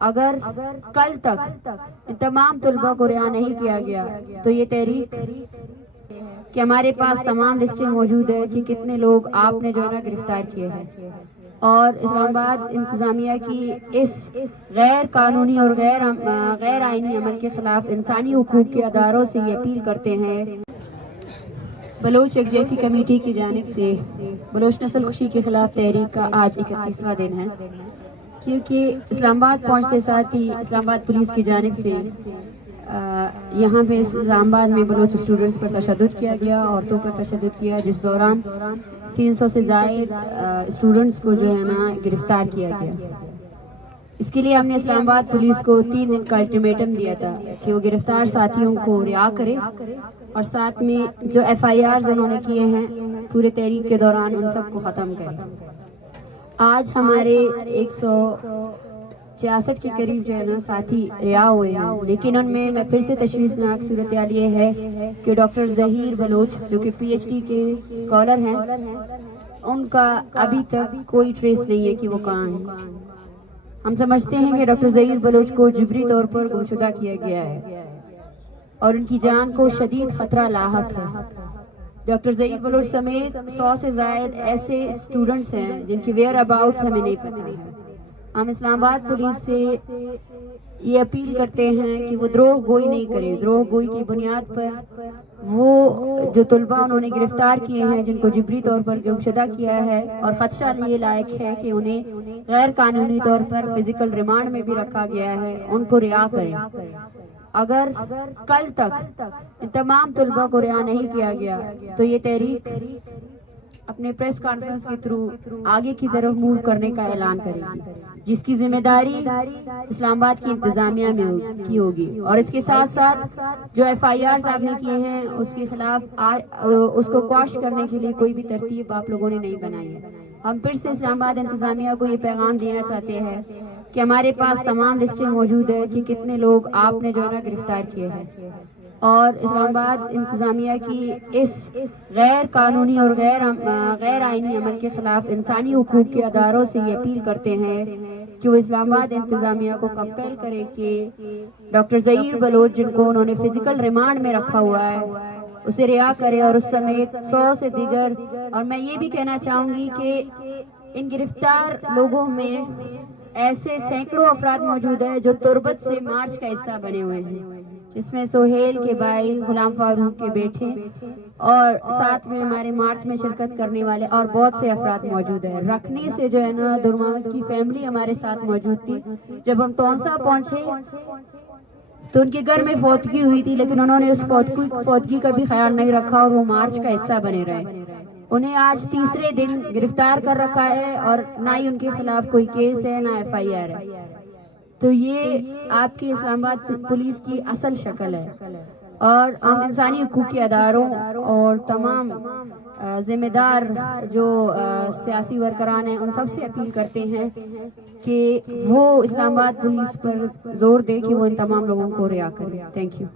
اگر کل تک ان تمام طلباء کو رہا نہیں کیا گیا تو یہ تحریک کہ ہمارے پاس تمام لسٹیں موجود ہے کہ کتنے لوگ آپ نے جو ہے نا گرفتار کیے ہیں، اور اسلام آباد انتظامیہ کی اس غیر قانونی اور غیر آئینی عمل کے خلاف انسانی حقوق کے اداروں سے یہ اپیل کرتے ہیں۔ بلوچ یکجہتی کمیٹی کی جانب سے بلوچ نسل کشی کے خلاف تحریک کا آج 31واں دن ہے، کیونکہ اسلام آباد پہنچتے ساتھ ہی اسلام آباد پولیس کی جانب سے یہاں پہ اسلام آباد میں بلوچ اسٹوڈنٹس پر تشدد کیا گیا، عورتوں پر تشدد کیا، جس دوران 300 سے زائد اسٹوڈنٹس کو جو ہے نا گرفتار کیا گیا۔ اس کے لیے ہم نے اسلام آباد پولیس کو 3 دن کا الٹیمیٹم دیا تھا کہ وہ گرفتار ساتھیوں کو رہا کرے اور ساتھ میں جو FIRs انہوں نے کیے ہیں پورے تحریک کے دوران ان سب کو ختم کریں۔ آج ہمارے 166 کے قریب جو ہے نا ساتھی رہا ہوئے ہیں، لیکن ان میں پھر سے تشویشناک صورتحال یہ ہے کہ ڈاکٹر ظہیر بلوچ جو کہ PhD کے اسکالر ہیں، ان کا ابھی تک کوئی ٹریس نہیں ہے کہ وہ کہاں ہیں۔ ہم سمجھتے ہیں کہ ڈاکٹر ظہیر بلوچ کو جبری طور پر گمشدہ کیا گیا ہے اور ان کی جان کو شدید خطرہ لاحق ہے۔ ڈاکٹر ظہیر بلوچ سمیت 100 سے زائد ایسے اسٹوڈنٹس ہیں جن کی ویئر اباؤٹس ہمیں نہیں پتہ ہے۔ ہم اسلام آباد پولیس سے یہ اپیل کرتے ہیں کہ وہ دروغ گوئی نہیں کرے۔ دروغ گوئی کی بنیاد پر وہ جو طلباء انہوں نے گرفتار کیے ہیں، جن کو جبری طور پر گمشدہ کیا ہے اور خدشہ یہ لائق ہے کہ انہیں غیر قانونی طور پر فزیکل ریمانڈ میں بھی رکھا گیا ہے، ان کو رہا کریں۔ اگر کل تک ان تمام طلباء کو رہا نہیں کیا گیا تو یہ تحریک اپنے پریس کانفرنس کے تھرو آگے کی طرف موو کرنے کا اعلان کرے گی، جس کی ذمہ داری اسلام آباد کی انتظامیہ میں کی ہوگی، اور اس کے ساتھ ساتھ جو FIRs آپ نے کیے ہیں اس کے خلاف اس کو قواش کرنے کے لیے کوئی بھی ترتیب آپ لوگوں نے نہیں بنائی ہے۔ ہم پھر سے اسلام آباد انتظامیہ کو یہ پیغام دینا چاہتے ہیں کہ ہمارے پاس تمام لسٹیں موجود ہے کہ کتنے لوگ آپ نے جو ہے نا گرفتار کیے ہیں، اور اسلام آباد انتظامیہ کی اس غیر قانونی اور غیر آئینی عمل کے خلاف انسانی حقوق کے اداروں سے یہ اپیل کرتے ہیں کہ وہ اسلام آباد انتظامیہ کو کمپیل کرے کہ ڈاکٹر ظہیر بلوچ، جن کو انہوں نے فزیکل ریمانڈ میں رکھا ہوا ہے، اسے رہا کرے، اور اس سمیت 100 سے دیگر۔ اور میں یہ بھی کہنا چاہوں گی کہ ان گرفتار لوگوں میں ایسے سینکڑوں افراد موجود ہیں جو تربت سے مارچ کا حصہ بنے ہوئے ہیں، جس میں سہیل کے بھائی، غلام فاروق کے بیٹے، اور ساتھ میں ہمارے مارچ میں شرکت کرنے والے اور بہت سے افراد موجود ہیں۔ رکھنے سے جو ہے نا درماغ کی فیملی ہمارے ساتھ موجود تھی۔ جب ہم تونسا پہنچے تو ان کے گھر میں فوتگی ہوئی تھی، لیکن انہوں نے اس فوتگی کا بھی خیال نہیں رکھا اور وہ مارچ کا حصہ بنے رہے۔ انہیں آج تیسرے دن گرفتار کر رکھا ہے اور نہ ہی ان کے خلاف کوئی کیس ہے، نہ FIR ہے۔ تو یہ آپ کی اسلام آباد پولیس کی اصل شکل ہے، اور ہم انسانی حقوق کے اداروں اور تمام ذمہ دار جو سیاسی ورکران ہیں ان سب سے اپیل کرتے ہیں کہ وہ اسلام آباد پولیس پر زور دے کہ وہ ان تمام لوگوں کو رہا کرے۔ Thank you.